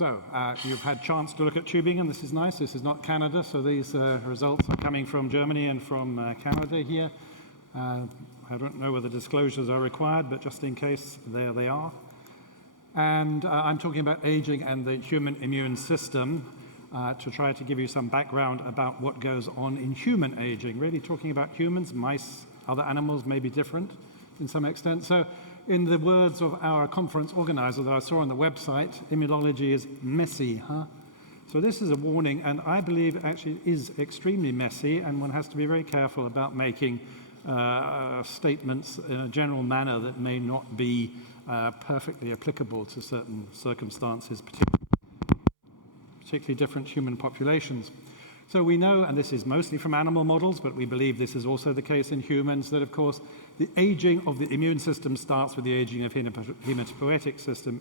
So you've had a chance to look at Tübingen. This is nice. This is not Canada, so these results are coming from Germany and from Canada here. I don't know whether disclosures are required, but just in case, there they are. And I'm talking about aging and the human immune system to try to give you some background about what goes on in human aging. Really talking about humans, mice, other animals may be different in some extent. So in the words of our conference organizer that I saw on the website, immunology is messy, huh? So this is a warning, and I believe it actually is extremely messy, and one has to be very careful about making statements in a general manner that may not be perfectly applicable to certain circumstances, particularly different human populations. So we know, and this is mostly from animal models, but we believe this is also the case in humans, that of course the aging of the immune system starts with the aging of hematopoietic system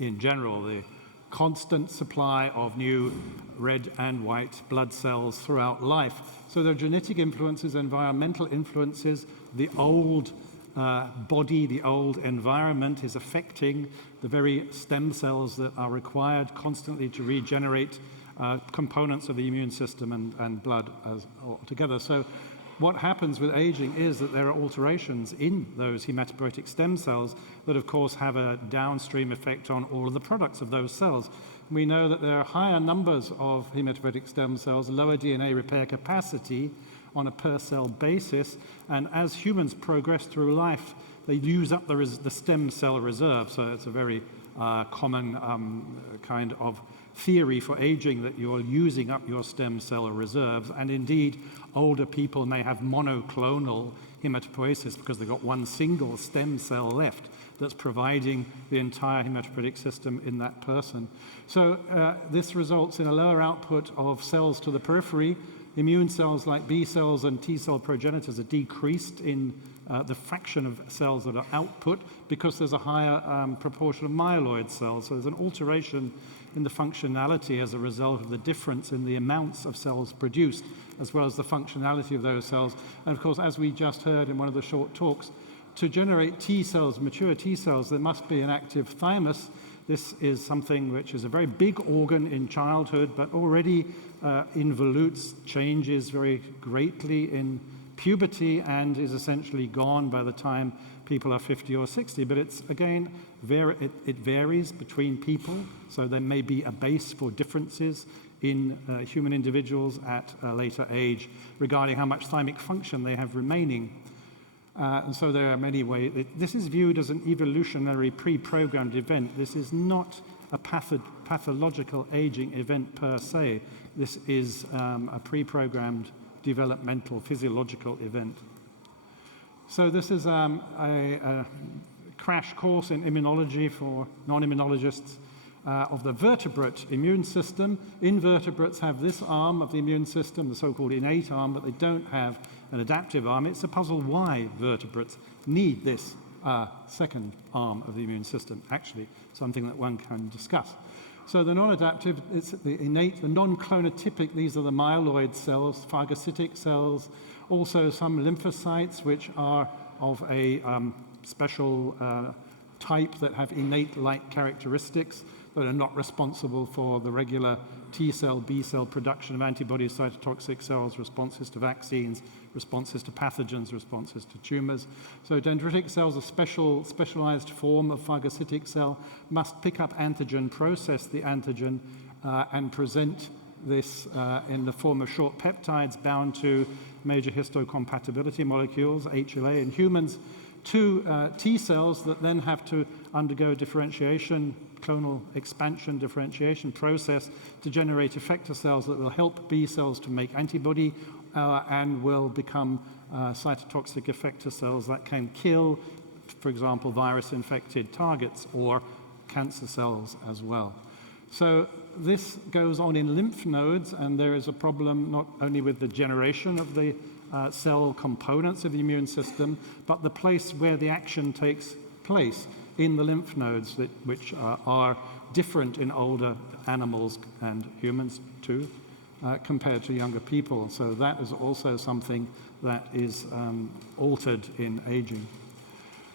in general, the constant supply of new red and white blood cells throughout life. So there are genetic influences, environmental influences, the old body, the old environment is affecting the very stem cells that are required constantly to regenerate components of the immune system and blood altogether. So what happens with aging is that there are alterations in those hematopoietic stem cells that of course have a downstream effect on all of the products of those cells. We know that there are higher numbers of hematopoietic stem cells, lower DNA repair capacity on a per cell basis, and as humans progress through life, they use up the stem cell reserve. So it's a very common kind of theory for aging, that you're using up your stem cell reserves, and indeed older people may have monoclonal hematopoiesis because they've got one single stem cell left that's providing the entire hematopoietic system in that person. So this results in a lower output of cells to the periphery. Immune cells like B cells and T cell progenitors are decreased in the fraction of cells that are output because there's a higher proportion of myeloid cells. So there's an alteration in the functionality as a result of the difference in the amounts of cells produced, as well as the functionality of those cells. And of course, as we just heard in one of the short talks, to generate T cells, mature T cells, there must be an active thymus. This is something which is a very big organ in childhood, but already involutes changes very greatly in puberty and is essentially gone by the time people are 50 or 60. But it's, again, it varies between people, so there may be a base for differences in human individuals at a later age regarding how much thymic function they have remaining. And so there are many ways. This is viewed as an evolutionary pre-programmed event. This is not a pathological aging event per se. This is a pre-programmed developmental physiological event. So this is a crash course in immunology for non-immunologists of the vertebrate immune system. Invertebrates have this arm of the immune system, the so-called innate arm, but they don't have an adaptive arm. It's a puzzle why vertebrates need this second arm of the immune system, actually something that one can discuss. So the non-adaptive, it's the innate, the non-clonotypic, these are the myeloid cells, phagocytic cells, also some lymphocytes which are of a special type that have innate-like characteristics that are not responsible for the regular T cell, B cell production of antibodies, cytotoxic cells, responses to vaccines, responses to pathogens, responses to tumors. So dendritic cells, a specialized form of phagocytic cell, must pick up antigen, process the antigen, and present this in the form of short peptides bound to major histocompatibility molecules, HLA, in humans, to T cells that then have to undergo differentiation, clonal expansion differentiation process to generate effector cells that will help B cells to make antibody and will become cytotoxic effector cells that can kill, for example, virus-infected targets or cancer cells as well. So this goes on in lymph nodes, and there is a problem not only with the generation of the cell components of the immune system, but the place where the action takes place in the lymph nodes, which are different in older animals and humans too, compared to younger people. So that is also something that is altered in aging.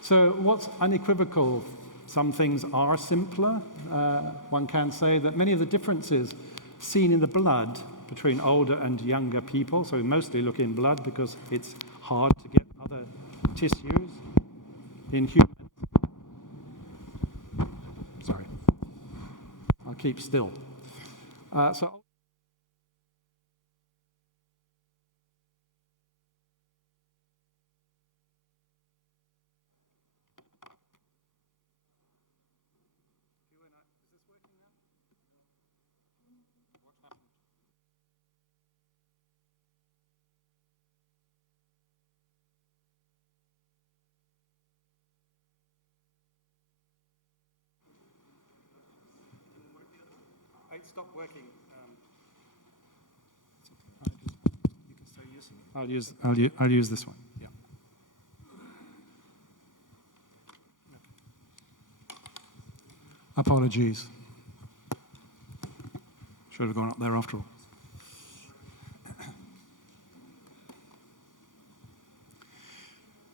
So what's unequivocal Some things are simpler. One can say that many of the differences seen in the blood between older and younger people, so we mostly look in blood because it's hard to get other tissues in humans. Sorry, I'll keep still. It stopped working. You can stay using it. I'll use this one. Yeah. Apologies. Should have gone up there after all.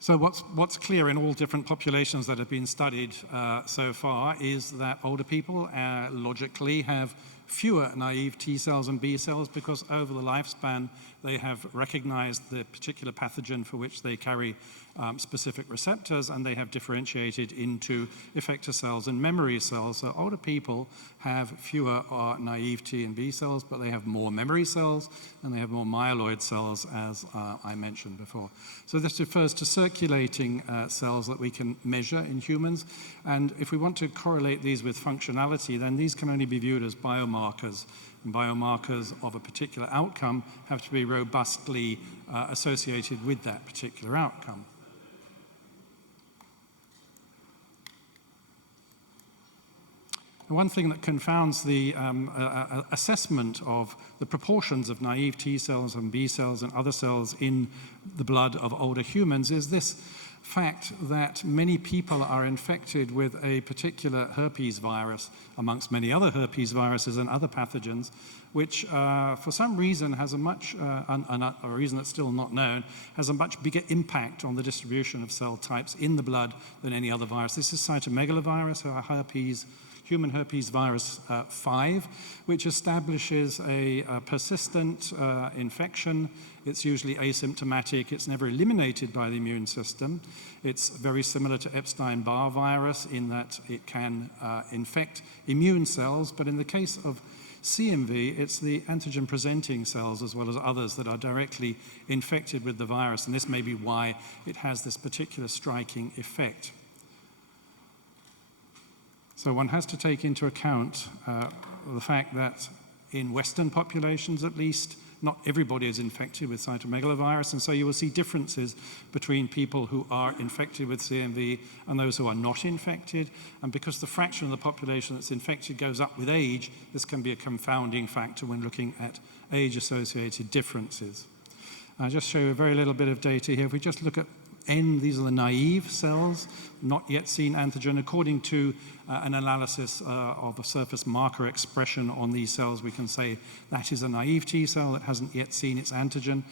So what's clear in all different populations that have been studied so far is that older people logically have fewer naive T cells and B cells because over the lifespan they have recognized the particular pathogen for which they carry specific receptors, and they have differentiated into effector cells and memory cells. So older people have fewer naive T and B cells, but they have more memory cells and they have more myeloid cells, as I mentioned before. So this refers to circulating cells that we can measure in humans, and if we want to correlate these with functionality, then these can only be viewed as biomarkers. And biomarkers of a particular outcome have to be robustly associated with that particular outcome. One thing that confounds the assessment of the proportions of naive T cells and B cells and other cells in the blood of older humans is this fact that many people are infected with a particular herpes virus, amongst many other herpes viruses and other pathogens, which for some reason has a a reason that's still not known, has a much bigger impact on the distribution of cell types in the blood than any other virus. This is cytomegalovirus, human herpes virus 5, which establishes a persistent infection. It's usually asymptomatic. It's never eliminated by the immune system. It's very similar to Epstein-Barr virus in that it can infect immune cells, but in the case of CMV, it's the antigen-presenting cells as well as others that are directly infected with the virus, and this may be why it has this particular striking effect. So one has to take into account the fact that in Western populations, at least, not everybody is infected with cytomegalovirus, and so you will see differences between people who are infected with CMV and those who are not infected. And because the fraction of the population that's infected goes up with age, this can be a confounding factor when looking at age-associated differences. I'll just show you a very little bit of data here. If we just look at N, these are the naive cells, not yet seen antigen. According to an analysis of a surface marker expression on these cells, we can say that is a naive T cell that hasn't yet seen its antigen.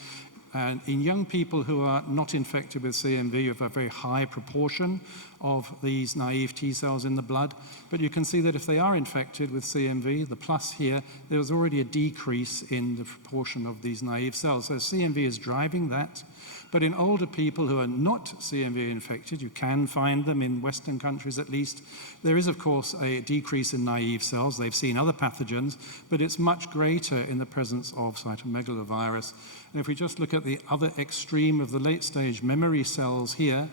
And in young people who are not infected with CMV, you have a very high proportion of these naive T cells in the blood. But you can see that if they are infected with CMV, the plus here, there's already a decrease in the proportion of these naive cells. So CMV is driving that. But in older people who are not CMV infected, you can find them in Western countries at least, there is of course a decrease in naive cells. They've seen other pathogens, but it's much greater in the presence of cytomegalovirus. And if we just look at the other extreme of the late stage memory cells here,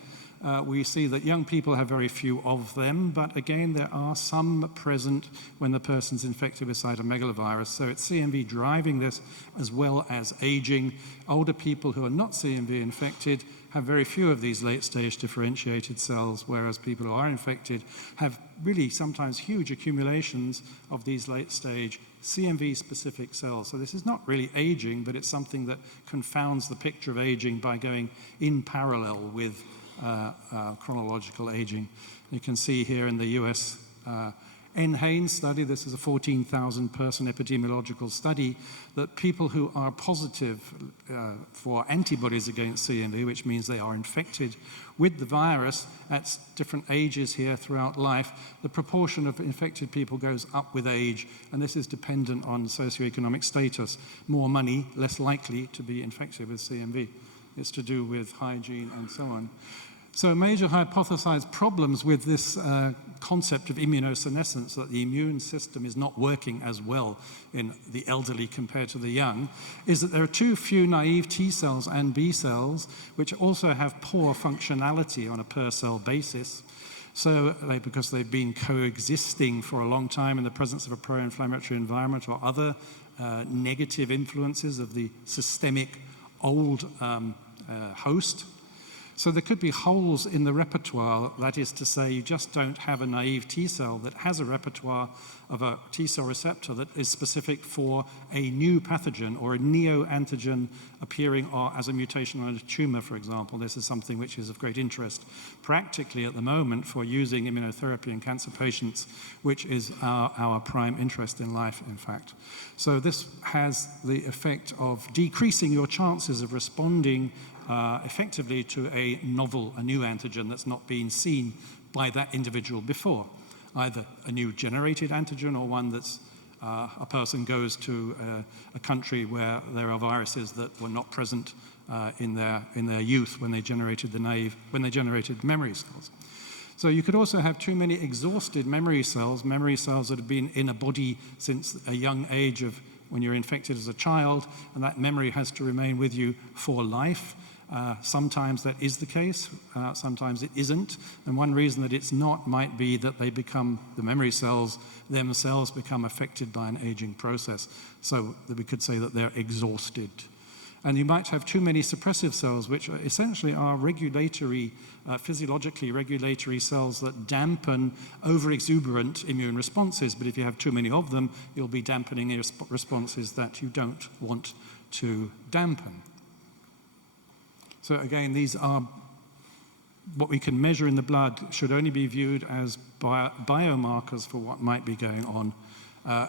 we see that young people have very few of them, but again, there are some present when the person's infected with cytomegalovirus. So it's CMV driving this as well as aging. Older people who are not CMV infected have very few of these late-stage differentiated cells, whereas people who are infected have really sometimes huge accumulations of these late-stage CMV-specific cells. So this is not really aging, but it's something that confounds the picture of aging by going in parallel with chronological aging. You can see here in the US N. Haynes study, this is a 14,000-person epidemiological study, that people who are positive for antibodies against CMV, which means they are infected with the virus at different ages here throughout life, the proportion of infected people goes up with age, and this is dependent on socioeconomic status. More money, less likely to be infected with CMV. It's to do with hygiene and so on. So major hypothesized problems with this concept of immunosenescence, that the immune system is not working as well in the elderly compared to the young, is that there are too few naive T cells and B cells, which also have poor functionality on a per cell basis. So because they've been coexisting for a long time in the presence of a pro-inflammatory environment or other negative influences of the systemic old host. So there could be holes in the repertoire, that is to say, you just don't have a naive T cell that has a repertoire of a T cell receptor that is specific for a new pathogen or a neoantigen appearing as a mutation on a tumor, for example. This is something which is of great interest practically at the moment for using immunotherapy in cancer patients, which is our prime interest in life, in fact. So this has the effect of decreasing your chances of responding effectively to a new antigen that's not been seen by that individual before, either a new generated antigen or one that's a person goes to a country where there are viruses that were not present in their youth when they generated memory cells. So you could also have too many exhausted memory cells that have been in a body since a young age of when you're infected as a child, and that memory has to remain with you for life. Sometimes that is the case, sometimes it isn't. And one reason that it's not might be that the memory cells themselves become affected by an aging process. So that we could say that they're exhausted. And you might have too many suppressive cells, which essentially are physiologically regulatory cells that dampen over-exuberant immune responses. But if you have too many of them, you'll be dampening responses that you don't want to dampen. So again, these are what we can measure in the blood should only be viewed as biomarkers for what might be going on.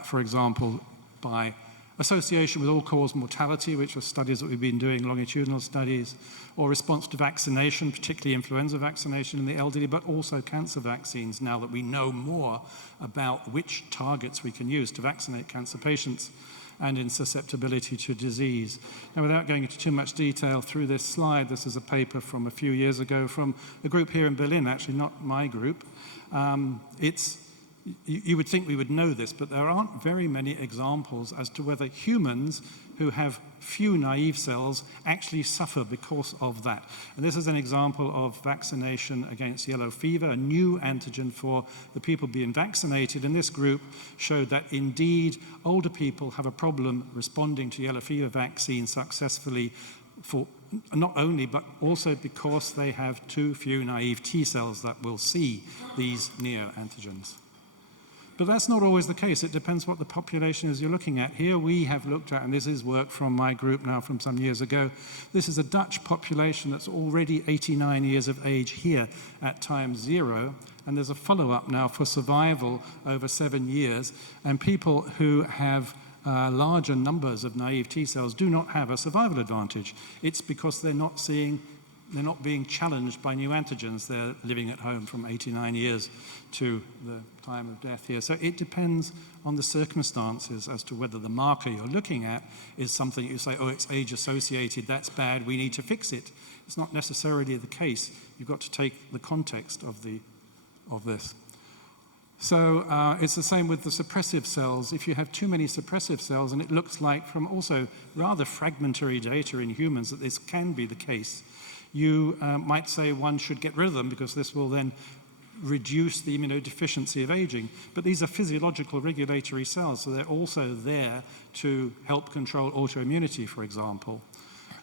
For example, by association with all-cause mortality, which are studies that we've been doing, longitudinal studies, or response to vaccination, particularly influenza vaccination in the elderly, but also cancer vaccines, now that we know more about which targets we can use to vaccinate cancer patients and in susceptibility to disease. Now, without going into too much detail through this slide, this is a paper from a few years ago from a group here in Berlin, actually not my group. You would think we would know this, but there aren't very many examples as to whether humans who have few naive cells actually suffer because of that. And this is an example of vaccination against yellow fever, a new antigen for the people being vaccinated. And this group showed that indeed older people have a problem responding to yellow fever vaccine successfully, for not only, but also because they have too few naive T cells that will see these neoantigens. But that's not always the case. It depends what the population is you're looking at. Here we have looked at, and this is work from my group now from some years ago, this is a Dutch population that's already 89 years of age here at time 0, and there's a follow-up now for survival over 7 years, and people who have larger numbers of naive T cells do not have a survival advantage. It's because they're not being challenged by new antigens. They're living at home from 89 years to the time of death here. So it depends on the circumstances as to whether the marker you're looking at is something you say, oh, it's age associated, that's bad, we need to fix it. It's not necessarily the case. You've got to take the context of this. So it's the same with the suppressive cells. If you have too many suppressive cells, and it looks like from also rather fragmentary data in humans that this can be the case, you might say one should get rid of them because this will then reduce the immunodeficiency of aging. But these are physiological regulatory cells, so they're also there to help control autoimmunity, for example.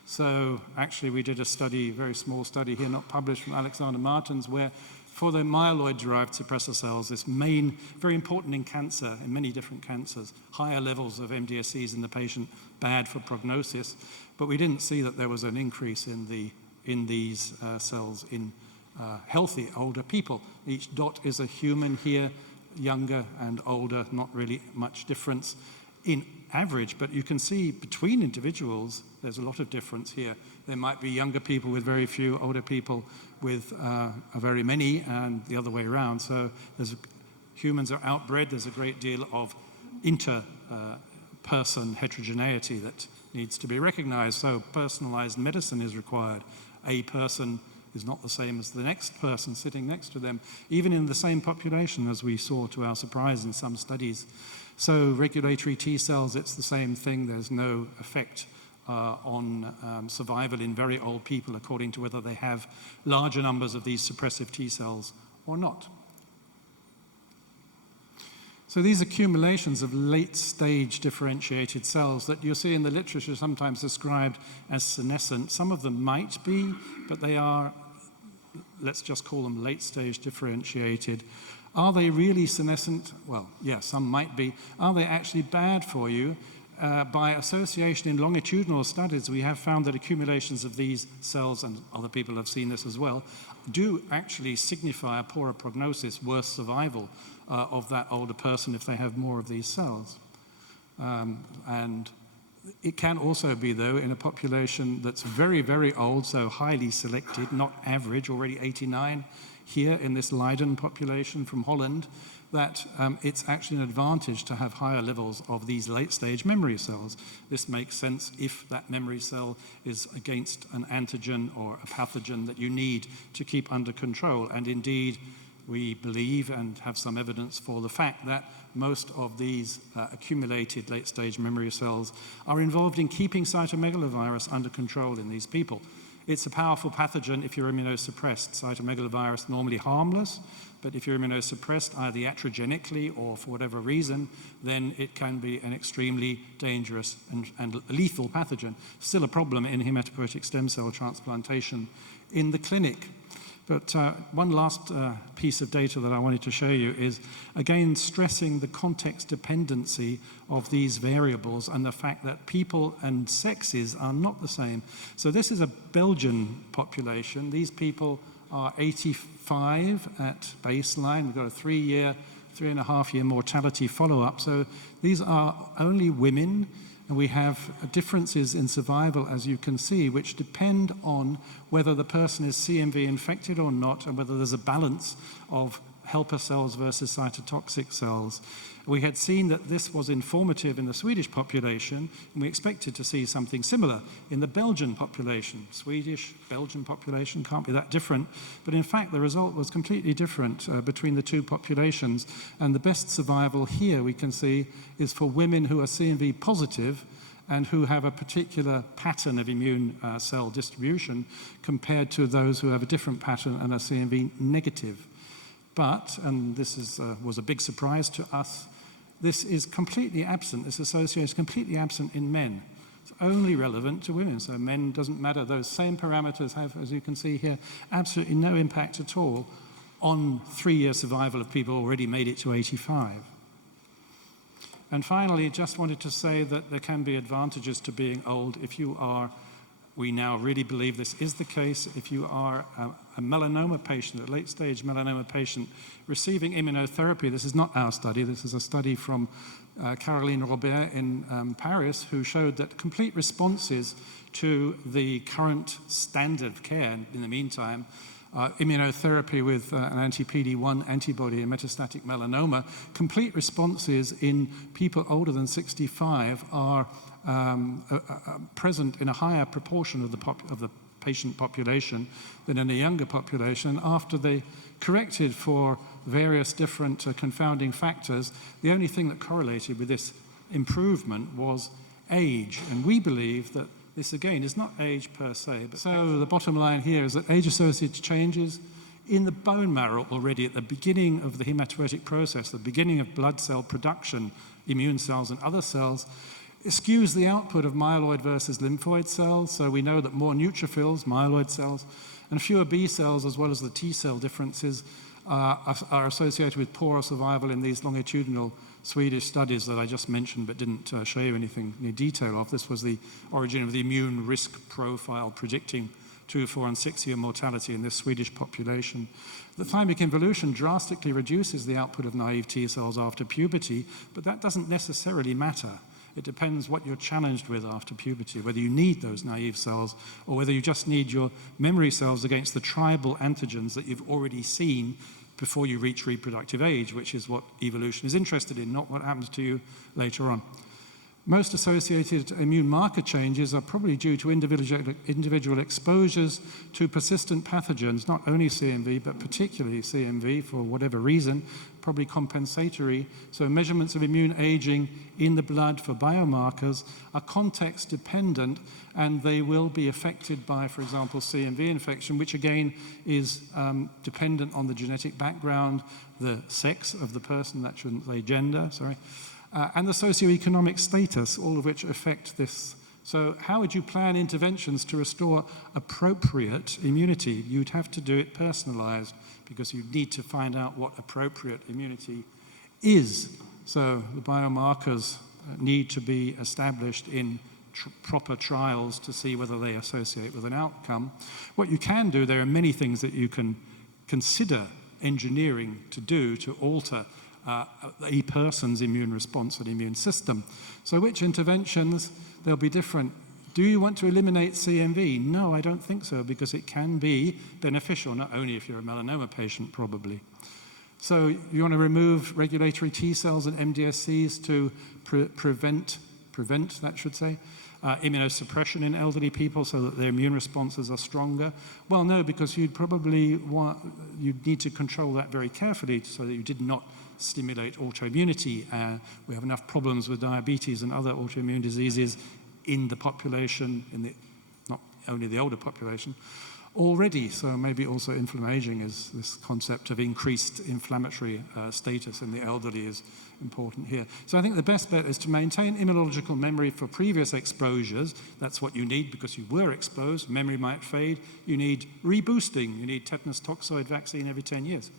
So actually we did a study, a very small study here, not published, from Alexander Martens, where for the myeloid-derived suppressor cells, this very important in cancer, in many different cancers, higher levels of MDSCs in the patient, bad for prognosis, but we didn't see that there was an increase in these cells in healthy older people. Each dot is a human here younger and older, not really much difference in average, but you can see between individuals, there's a lot of difference here. There might be younger people with very few, older people with very many, and the other way around. So humans are outbred. There's a great deal of inter-person heterogeneity that needs to be recognized. So personalized medicine is required. A person is not the same as the next person sitting next to them, even in the same population, as we saw to our surprise in some studies. So regulatory T cells, it's the same thing. There's no effect on survival in very old people according to whether they have larger numbers of these suppressive T cells or not. So these accumulations of late-stage differentiated cells that you see in the literature sometimes described as senescent, some of them might be, but they are, let's just call them late-stage differentiated. Are they really senescent? Well, yeah, some might be. Are they actually bad for you? By association in longitudinal studies, we have found that accumulations of these cells, and other people have seen this as well, do actually signify a poorer prognosis, worse survival of that older person if they have more of these cells. And it can also be, though, in a population that's very, very old, so highly selected, not average, already 89 here in this Leiden population from Holland, that it's actually an advantage to have higher levels of these late-stage memory cells. This makes sense if that memory cell is against an antigen or a pathogen that you need to keep under control. And indeed, we believe and have some evidence for the fact that most of these accumulated late-stage memory cells are involved in keeping cytomegalovirus under control in these people. It's a powerful pathogen if you're immunosuppressed. Cytomegalovirus normally harmless, but if you're immunosuppressed either iatrogenically or for whatever reason, then it can be an extremely dangerous and lethal pathogen. Still a problem in hematopoietic stem cell transplantation in the clinic. But one last piece of data that I wanted to show you is, again, stressing the context dependency of these variables and the fact that people and sexes are not the same. So this is a Belgian population. These people are 85 at baseline. We've got a 3.5 year mortality follow-up. So these are only women. And we have differences in survival, as you can see, which depend on whether the person is CMV infected or not, and whether there's a balance of helper cells versus cytotoxic cells. We had seen that this was informative in the Swedish population, and we expected to see something similar in the Belgian population. Swedish, Belgian population can't be that different, but in fact the result was completely different between the two populations, and the best survival here we can see is for women who are CMV positive and who have a particular pattern of immune cell distribution compared to those who have a different pattern and are CMV negative. But, and this was a big surprise to us, this is completely absent, this association is completely absent in men. It's only relevant to women, so men doesn't matter. Those same parameters have, as you can see here, absolutely no impact at all on 3-year survival of people already made it to 85. And finally, just wanted to say that there can be advantages to being old if you are, we now really believe this is the case, if you are a melanoma patient, a late-stage melanoma patient receiving immunotherapy. This is not our study, this is a study from Caroline Robert in Paris, who showed that complete responses to the current standard of care in the meantime, immunotherapy with an anti-PD-1 antibody in metastatic melanoma, complete responses in people older than 65 are present in a higher proportion of the patient population than in a younger population. After they corrected for various different confounding factors, the only thing that correlated with this improvement was age. And we believe that this, again, is not age per se. But so the bottom line here is that age-associated changes in the bone marrow already at the beginning of the hematopoietic process, the beginning of blood cell production, immune cells and other cells, it skews the output of myeloid versus lymphoid cells. So we know that more neutrophils, myeloid cells, and fewer B cells, as well as the T cell differences, are associated with poorer survival in these longitudinal Swedish studies that I just mentioned but didn't show you any detail of. This was the origin of the immune risk profile predicting 2, 4, and 6-year mortality in this Swedish population. The thymic involution drastically reduces the output of naive T cells after puberty, but that doesn't necessarily matter. It depends what you're challenged with after puberty, whether you need those naive cells or whether you just need your memory cells against the tribal antigens that you've already seen before you reach reproductive age, which is what evolution is interested in, not what happens to you later on. Most associated immune marker changes are probably due to individual exposures to persistent pathogens, not only CMV, but particularly CMV for whatever reason, probably compensatory. So measurements of immune aging in the blood for biomarkers are context dependent, and they will be affected by, for example, CMV infection, which again is dependent on the genetic background, the sex of the person, that shouldn't say gender, sorry, and the socioeconomic status, all of which affect this. So how would you plan interventions to restore appropriate immunity? You'd have to do it personalized because you need to find out what appropriate immunity is. So the biomarkers need to be established in proper trials to see whether they associate with an outcome. What you can do, there are many things that you can consider engineering to do to alter a person's immune response and immune system. So which interventions? They'll be different. Do you want to eliminate CMV? No, I don't think so, because it can be beneficial, not only if you're a melanoma patient, probably. So you want to remove regulatory T cells and MDSCs to prevent, that should say, immunosuppression in elderly people so that their immune responses are stronger? Well, no, because you'd need to control that very carefully so that you did not stimulate autoimmunity. We have enough problems with diabetes and other autoimmune diseases in the population, not only the older population, already. So maybe also inflammaging is this concept of increased inflammatory status in the elderly is important here. So I think the best bet is to maintain immunological memory for previous exposures. That's what you need because you were exposed. Memory might fade. You need reboosting. You need tetanus toxoid vaccine every 10 years.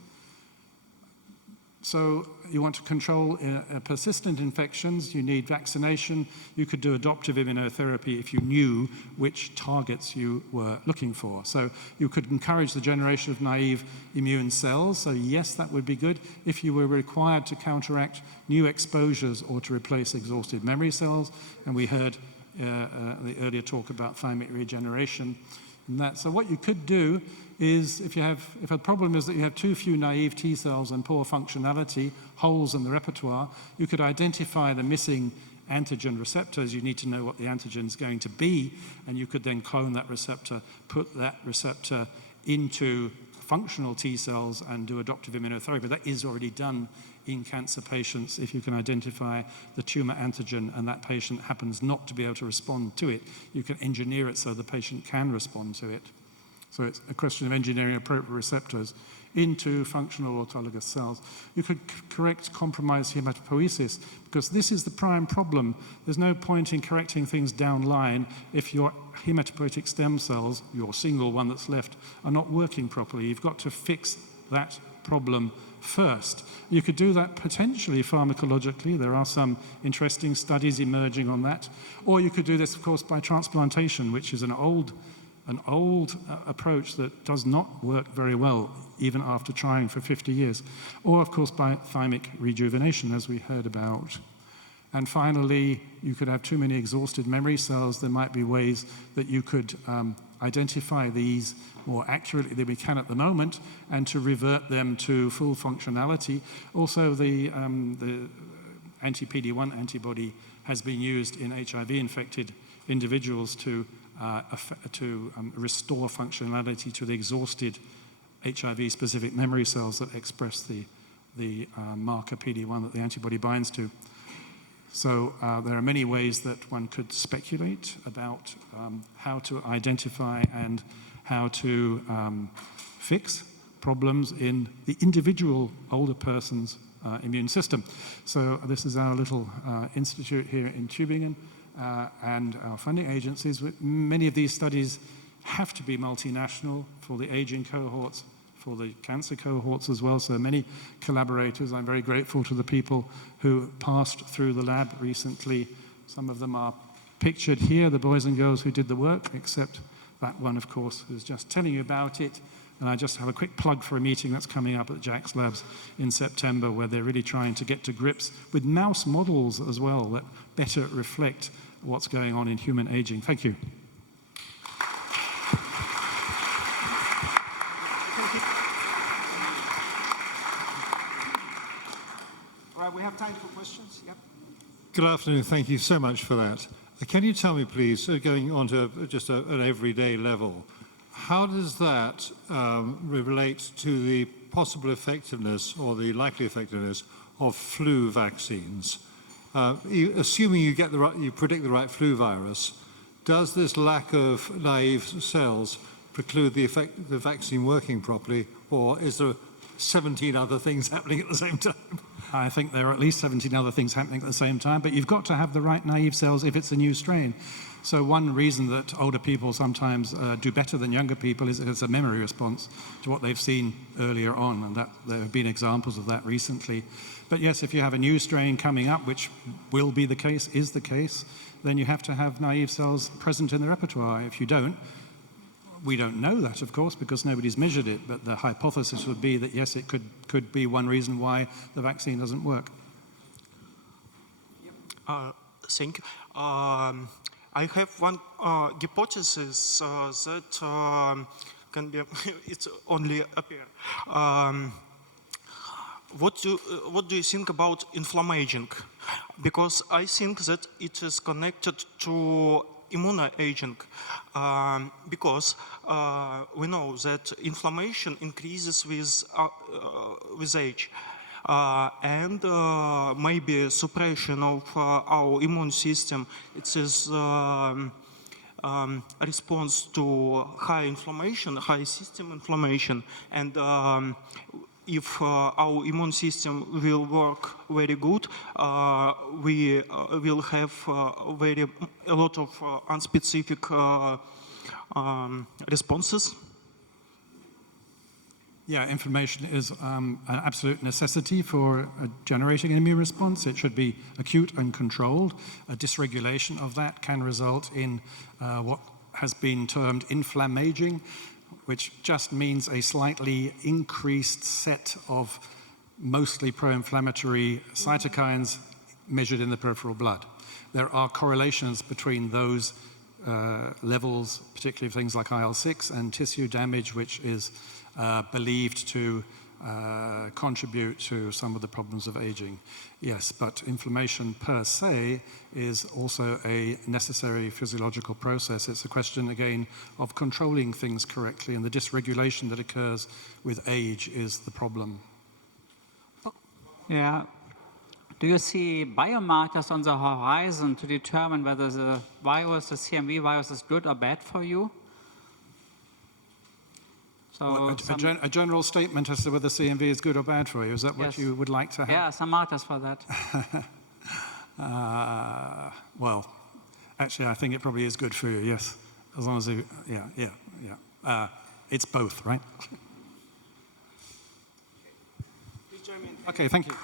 So you want to control persistent infections, you need vaccination. You could do adoptive immunotherapy if you knew which targets you were looking for. So you could encourage the generation of naive immune cells. So yes, that would be good if you were required to counteract new exposures or to replace exhausted memory cells. And we heard the earlier talk about thymic regeneration. So what you could do is, if a problem is that you have too few naive T cells and poor functionality, holes in the repertoire, you could identify the missing antigen receptors. You need to know what the antigen is going to be, and you could then clone that receptor, put that receptor into functional T cells and do adoptive immunotherapy. That is already done in cancer patients. If you can identify the tumor antigen and that patient happens not to be able to respond to it, you can engineer it so the patient can respond to it. So it's a question of engineering appropriate receptors into functional autologous cells. You could correct compromised hematopoiesis, because this is the prime problem. There's no point in correcting things down line if your hematopoietic stem cells, your single one that's left, are not working properly. You've got to fix that problem first. You could do that potentially pharmacologically. There are some interesting studies emerging on that. Or you could do this, of course, by transplantation, which is an old approach that does not work very well, even after trying for 50 years. Or, of course, by thymic rejuvenation, as we heard about. And finally, you could have too many exhausted memory cells. There might be ways that you could identify these more accurately than we can at the moment, and to revert them to full functionality. Also, the anti-PD-1 antibody has been used in HIV-infected individuals to restore functionality to the exhausted HIV-specific memory cells that express the marker PD-1 that the antibody binds to. So there are many ways that one could speculate about how to identify and how to fix problems in the individual older person's immune system. So this is our little institute here in Tübingen. And our funding agencies. Many of these studies have to be multinational for the aging cohorts, for the cancer cohorts as well. So many collaborators. I'm very grateful to the people who passed through the lab recently. Some of them are pictured here, the boys and girls who did the work, except that one, of course, who's just telling you about it. And I just have a quick plug for a meeting that's coming up at JAX Labs in September, where they're really trying to get to grips with mouse models as well that better reflect what's going on in human aging. Thank you. All right, we have time for questions. Yep. Good afternoon. Thank you so much for that. Can you tell me, please, going on to just an everyday level, how does that relate to the possible effectiveness or the likely effectiveness of flu vaccines? Assuming you predict the right flu virus, does this lack of naive cells preclude the vaccine working properly, or is there 17 other things happening at the same time? I think there are at least 17 other things happening at the same time, but you've got to have the right naive cells if it's a new strain. So one reason that older people sometimes do better than younger people is it's a memory response to what they've seen earlier on, and that there have been examples of that recently. But yes, if you have a new strain coming up, which will be the case, is the case, then you have to have naive cells present in the repertoire. If you don't, we don't know that, of course, because nobody's measured it, but the hypothesis would be that, yes, it could be one reason why the vaccine doesn't work. Thank you. I have one hypothesis that can be, it's only appear. What do you think about inflammation? Because I think that it is connected to immunoaging, because we know that inflammation increases with age, and maybe suppression of our immune system. It is response to high inflammation, high system inflammation, and if our immune system will work very good, we will have a lot of unspecific responses. Yeah, inflammation is an absolute necessity for generating an immune response. It should be acute and controlled. A dysregulation of that can result in what has been termed inflammaging, which just means a slightly increased set of mostly pro-inflammatory cytokines measured in the peripheral blood. There are correlations between those levels, particularly things like IL-6 and tissue damage, which is believed to contribute to some of the problems of aging. Yes, but inflammation per se is also a necessary physiological process. It's a question, again, of controlling things correctly, and the dysregulation that occurs with age is the problem. Yeah. Do you see biomarkers on the horizon to determine whether the virus, the CMV virus, is good or bad for you? So a general statement as to whether CMV is good or bad for you, is that what you would like to have? Yeah, some markers for that. Well, actually, I think it probably is good for you, yes. As long as you, it's both, right? Please join me. Okay, thank you.